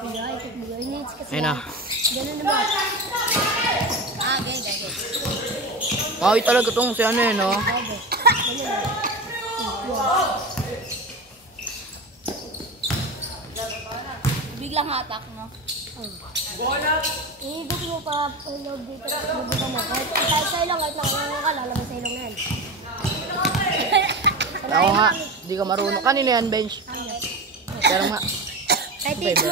Ayun na. Ganun naman. Ay, talaga itong si ano yun, no? Biglang hatak, no? Ibig mo pa loob dito. Bubuta mo. Kahit sa ilong, kahit nakanganga ka, lalabas sa ilong na yan. Ako nga, di ka marunong. Kanina yan, bench. Pero nga. Kahit i-hits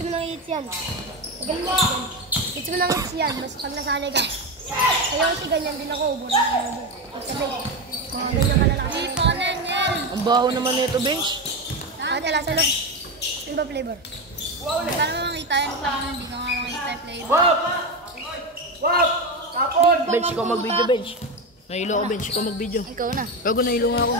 mo ng i-hits yan. Magaling mo. Hits mo ng hits yan. Mas pag nasanay ka. Kaya kasi ganyan din ako. Ubura na ako. Sabi, mga ganyan ka lalaki. Iponan yan! Ang baho naman nito, bench. Ate, lasa lang. Ano ba flavor? Sana mo makita yan pa kung hindi ka nga makita yung flavor. Bench, ikaw mag-video, bench. Nahilo ako, bench. Ikaw mag-video. Ikaw na. Bago nahilo nga ako.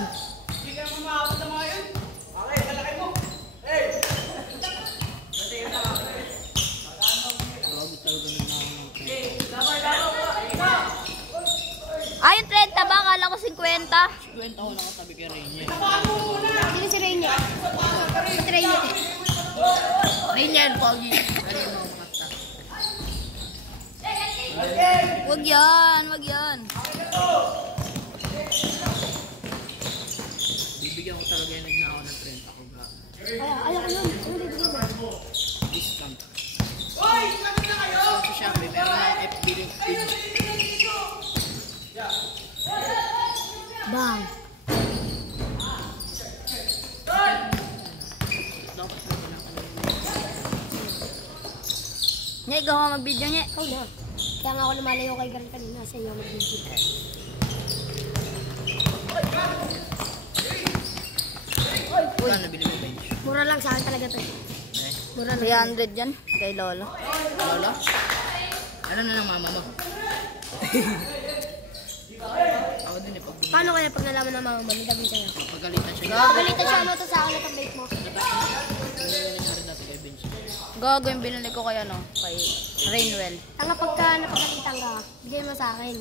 Ay, yung 30 ba? Akala ko 50. 50 ako nakatabi kay Rainier. Sino si Rainier? Ba't Rainier? Rainier, pogi. Wag yan, wag yan. Bibigyan ko talaga yung nagnakaw ng 30 ko ba? Ayaw ko yun. Ano bibigyan mo? Discount. Hoy! Sabi na kayo! Sa Shopee, meron na FB ring page. Bang! Nye, ikaw nga mag-video, nye. Ikaw na. Kaya nga ako lumalayo kay Gary kanina sa iyo mag-video. Uy, nabili mo bench? Mura lang sa akin talaga to. Eh, Mura lang. 300 yan, kay Lolo. Lolo? Ano na ng mama mo? Ako din eh, pag Paano kaya pag nalaman ng mga mama, may gabi sa'yo? pagalitan siya. Pagalitan siya ano to sa akin at ang bait mo. Ano yung nangyari dati kay bench? Gago yung binili ko kay ano, kay Rainwell. Tanga pagka napagalitan ka, bigay mo sa akin.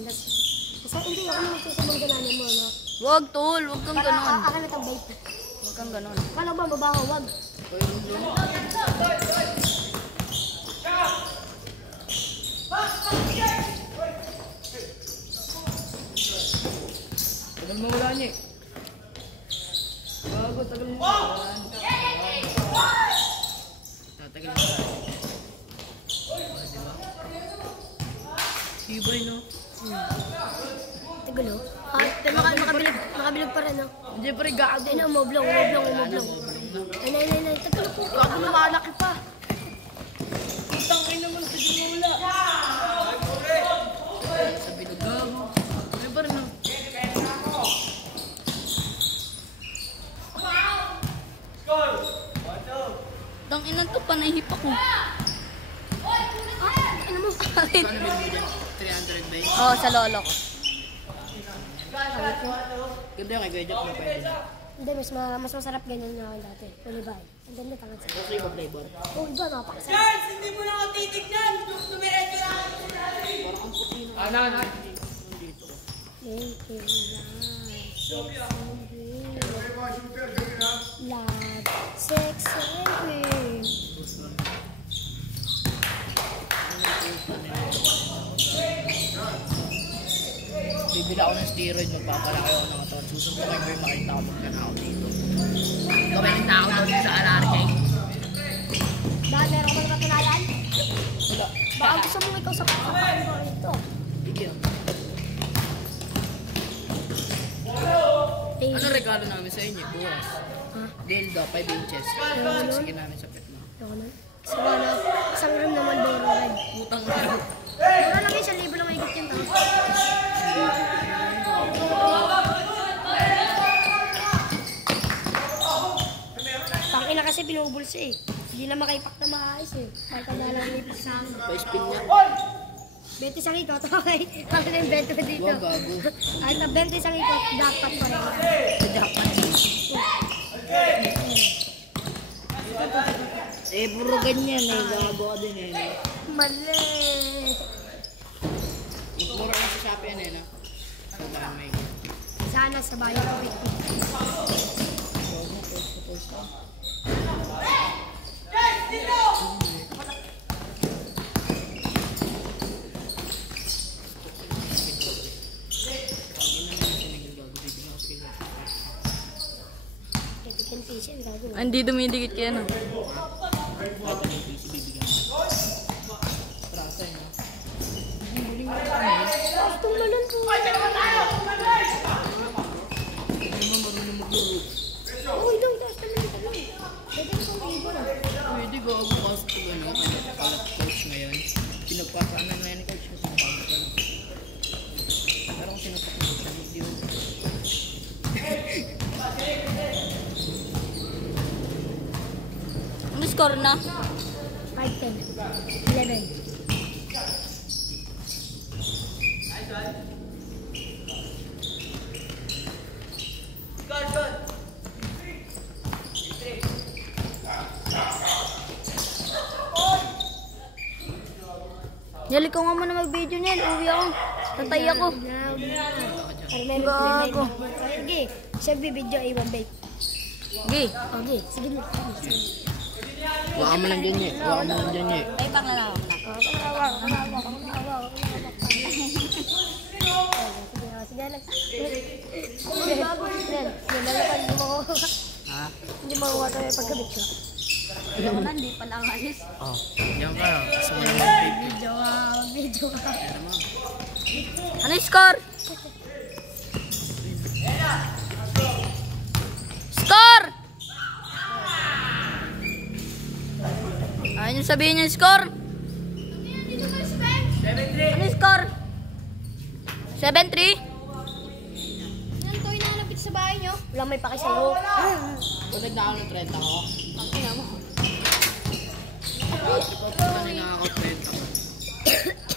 So, hindi ako naman susubong gananin mo, no? Wag, tol, wag kang Para ganon. akin at ang bait mo. Wag kang ganon. Kala ba mabaho, wag. Tagal mo wala niya eh. Bago, tagal mo wala. Tatagal mo wala. Sibay, no? Tagulo. Makabilog pa rin, no? Hindi pa rin gago. Ay na, umoblong. Ay, tagulo po. Gago na malaki pa. Tangay naman sa ginula. Sabi na gago. Ano ba rin, no? Tang inan to, panahip ako. Ano mo? Ano bilhin mo dyan? 300 ba yun? Oo, sa Lolo ko. Ganda yung kay Kuya Jeff na pwede na. Hindi, mas masarap ganyan na ako dati. Ulibay. Ang ganda, tangan sa Kasi iba flavor. oh, iba, napakasarap. Charles, hindi mo na ako titignan. Tumiretso na ako. Thank you, love, sex and cream. Bibili ako ng steroid, magpapalaki ako ng katawan. Susunod ko kayo makita ko magnanakaw dito. Gawin ng tao daw dito sa RRK. Dahil meron ka bang katunayan? Wala. Baka gusto mo ikaw sa kapatid mo ito. Bigyan. Hey, Ano regalo namin sa inyo? Bukas. ha? Dildo, 5 inches. Sige namin sa pet mo. Ako na. So, ano, isang room naman doon red. Utang na. Mura lang yun, 1,000 lang higit yun. Tangina kasi binubulsa eh. Hindi na makaipak na maayos eh. Kahit ang nalang ipak sa amin. Pa-spin niya. 20 isang ikot, okay. Ako na yung 20 dito. Wow, gago. Kahit na 20 isang ikot, dapat pa rin. Sa Japan. Eh, puro ganyan eh. Gago ka din eh. Mali. Mura lang sa Shopee yan eh, no? So, parang may... Sana sa bayan ko. Guys, dito! Hindi dumidikit kaya no. Ito na yung PC, bibigyan mo. Trasa yun. Huling mo na kami. Tumalon po. Hindi mo marunong maglaro. Uy, dong, taas naman ito lang. Pwede mo pang ibon. Pwede gago kasi ito gano'n. Kalat coach ngayon. Pinagpapaanan na yan ni coach kasi mabago ka lang. Pero kung sinutok mo siya, hindi mo. Ano score na? 5, 10, 11. Yali ko nga muna mag-video niyan. Uwi ako. Tatay ako. Gago. Sige, siya bibidyo ay vape. Gi. Okay, sige na. Baka mo lang dyan eh. Baka mo lang dyan eh. Ay, bang na lang. Sige lang. Hindi mo Ha? hindi mo makuha tayo pagkabit ko. Hindi pala ang alis. Oh. Yan ka. Gusto mo lang mag-vape. Video ka. Yan naman. Ano yung score? Score! Ayun yung sabihin yung score. Ano yung score? 7-3? Yan to, inanapit sa bahay nyo. Walang may pakisayo. Tunag na ako ng 30 ko. Ang ina mo. Tunay na ako 30 ko.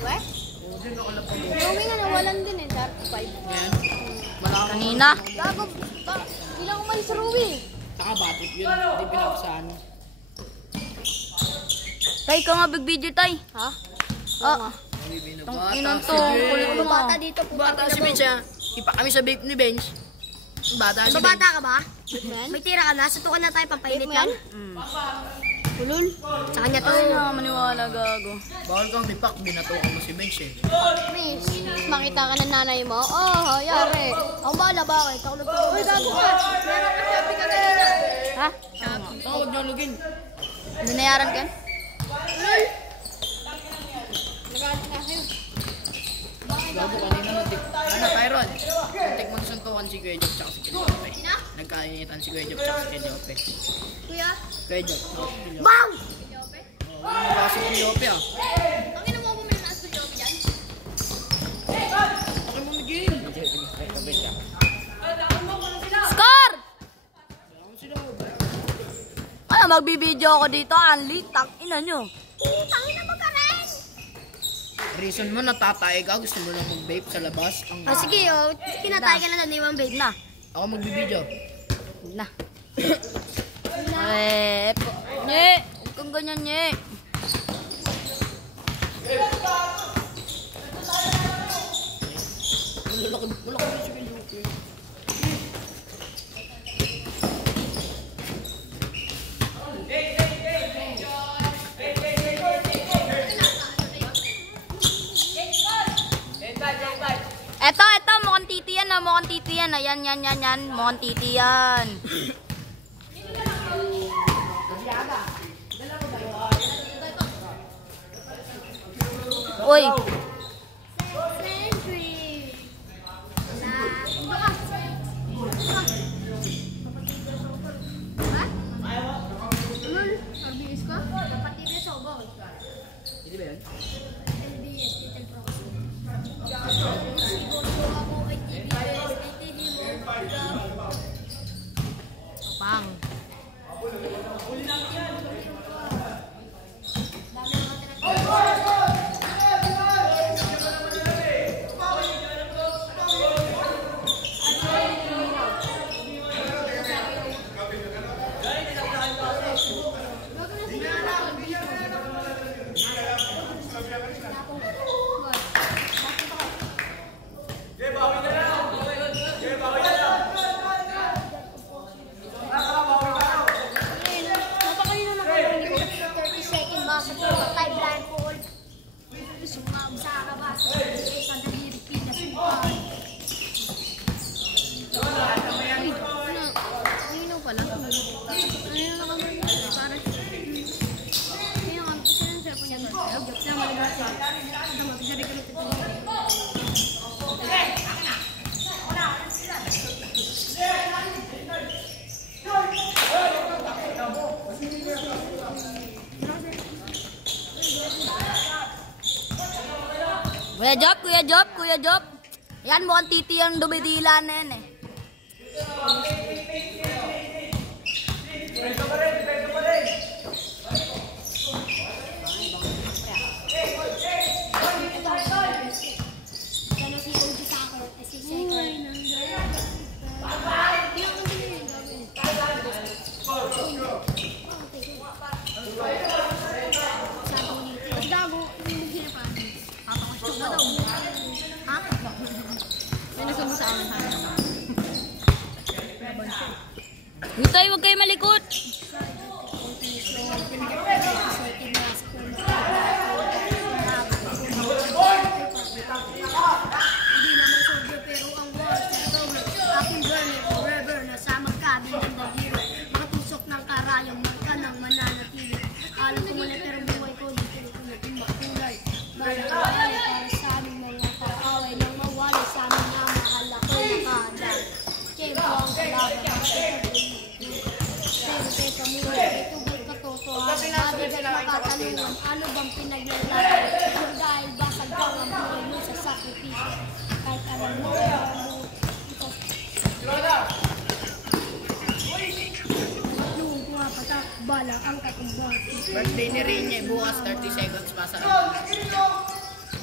We? Oo, dyan ako lang pag-uwi. Gawin nga nawalan din eh. 5. Ngayon, malaki. Kanina. Gago. Hindi lang umalis sa Ruby. Nakabatip yun. Hindi pinapasaan. Tay, ikaw nga big-video, tay. Ha? Ah, Tang inang to. Kulit mo. Bata dito. Bata si Bench ah. Ipa kami sa vape ni Bench. Bata si Bench. Bata ka ba? May tira ka na? Sutukan na tayo pampainit lang. Ulul. Sa kanya to. Ay, maniwala, gago. Bawal kang bipak. Binatukan mo si Bench eh. Miss, makita ka ng nanay mo. Oh, yari. Ang bala ba? Ikaw nagtulog. Uy, gago ka. Meron ka sabi ka kanina. Ha? Tawag niyo lugin. Binayaran ka? Nagalit na kayo. Bago kanina natik. Ano, Tyron? Natik magsuntukan si Kuya Job tsaka si Kiliope. Nagkainitan si Kuya Job tsaka si Kiliope. Kuya? Kuya Job tsaka si Kiliope. Bang! Oo, nabasa si Kiliope ah. Ang ina mo ba may nasa job dyan? Ano mo naging? Score! Ano, magbibideo ako dito, Anli. Ina nyo. Tangina mo ka rin! Reason mo natatay ka. Gusto mo lang mag-vape sa labas. Ang Sige, kinatay ka na sa niwang babe na. Ako magbibideo. Na. Nye! Huwag kang ganyan, nye. Malaki si Kiliope. Eto, mukhang titi yan, mukhang titi yan. Ayan, yan. Mukhang titi yan. Uy. Hindi ba yan? Pang. Kuya Job. Yan, mukhang titi yung dumidila na yan eh. Ano si OG sa ako? Si Second. Gago, hindi hirapan. Gusto mo daw. Ha? May nasubo sa amin. Hintay, huwag kayo malikot. Hindi naman soldier pero ang war sa cover. Aking burning forever na sa magkabing ng dahiro. Makatusok ng karayong marka ng mananatili. Alam ko mali pero buhay ko dito ko natin makulay. Bala kawali para sa aming mga kaaway nang mawali sa aming na mahal ako nakadal. Kaya ang kalaban ang pero teka muna, ito ba'y katotohanan? Bakit ba't makatanungan? Ano bang pinaglalaban? Kung dahil basag ka ang buhay mo sa sakripisyo. Kahit alam mo, nung pumapatak, balang ang katumbuhan. Birthday ni Rene, bukas 30 seconds pa sa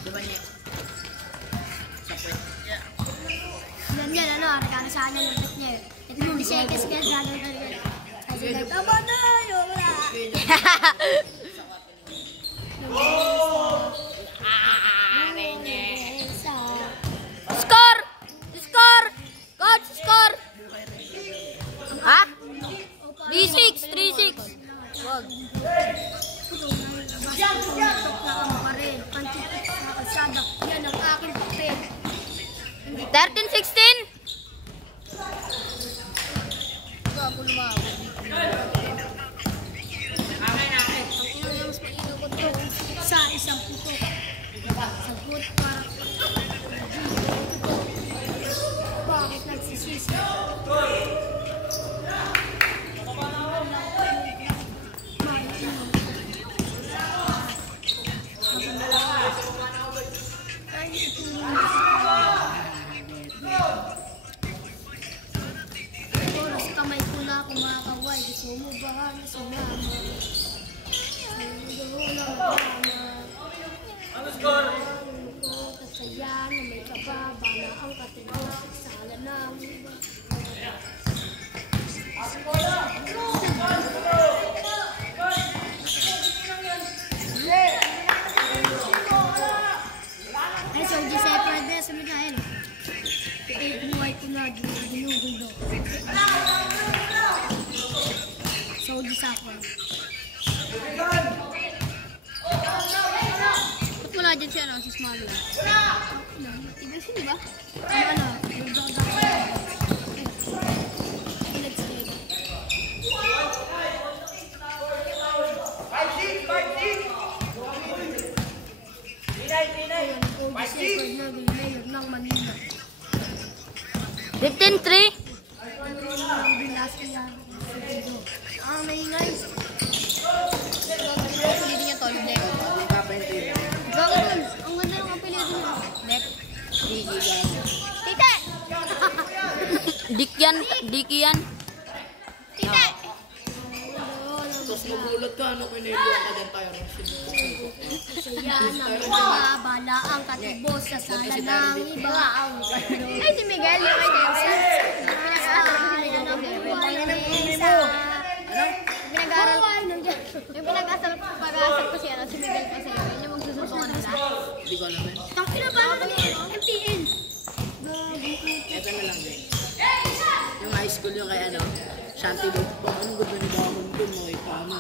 diba niya? Sa puwet. Yan, ano, regalo sa kanya yung pet niya. Ito yung bisekas ka, gagawin. Kasi tama na, yung wala. Score! Coach, score! Ha? 3-6. Wag. Basta tumatok na ang baril. Pantitik sa kalsada, yan ang aking papel. 13-16. Gago lumawag. Ang ino yung mas mainukot ko sa isang puto. Sagot para bakit nagsisisi? Oras kamay ko na kumakaway. Gusto mo ba na sumama? Kasaya na may kababa na ang katigos sa alanang iba. Ay, so di separate na sa Miguel. Buhay ko na ginugulo. So di sakwa. Ba't wala dyan siya, si Smalo? Iba siya, di ba? Ano? Let's go. Ayun, OG Second na mayor ng Manila. 15-3. Ang bilas kaya. Ang maingay. Pilitin niya tol, Nek. Dragon, ang ganda ng apelido niya. Nek. Tite! Dik yan. Tite! Tapos magulot ka, ano, pinailuan ka din tayo. Yan ang bala ang katibos sa sala ng iba. Ay, si Miguel, yung kay Nelson. Yan ang buhay ng Nelson. Ano? Pinag-aaral Yung pag-asal ko si Miguel kasi yun yung magsususungan nila. Hindi ko alam eh. Takina ba naman yung MTN? Ito na lang din. Yung high school yung kay ano, Shanty Boy. Anong gusto ni Bamon doon, makita mo.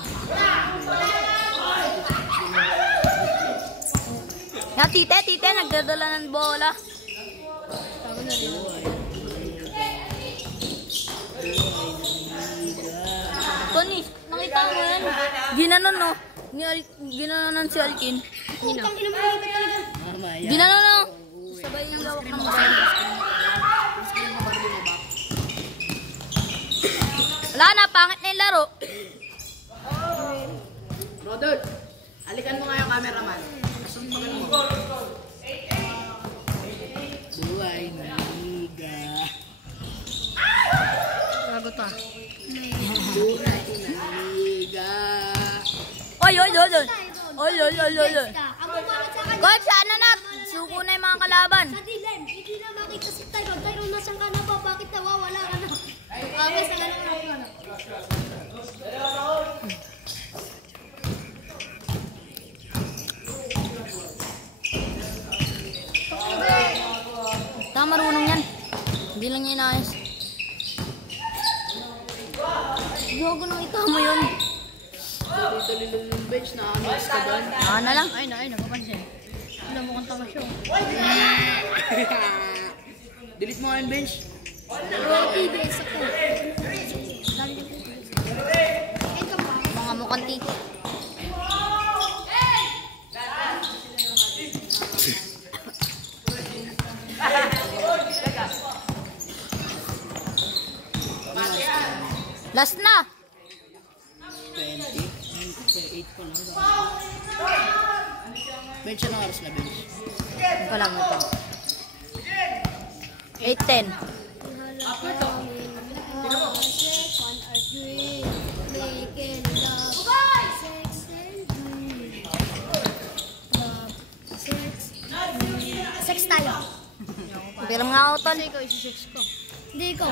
Na tite, nagdadala ng bola. Tony, nakita mo yan? Ginanon no? Ginanon si Alkin. Putang ina mo yung iba talaga. Mamaya. Ginanon no? Sabay yung lawak ng masaya. Wala na, pangit na yung laro. Brother, alikan mo nga yung cameraman. Asuntakan mo. Ay, ay, ay, ay. Ay, ay, ay, ay, ay. Ang bumanat sa kanya. Coach, sana na. Suko na yung mga kalaban. Sa dilim, hindi na makita si Tyron. Tyron, nasan ka na ba? Bakit nawawala ka na? Okay, sa ganun na. Tama, marunong yan. Hindi lang niya inaayos. Gago nang itama yun. Dali lang yung bench na anos ka doon. Na lang. Ay, napapansin. Wala mo kang tama siya. Delete mo nga yung bench. TBS ako. Ito pa. Mga mukhang titi. Last na. 20. 8 pa lang. Bench na oras na bench. Hindi ko lang ito. 8-10. Sex tayo. Pero nga ako, tol. Hindi ko.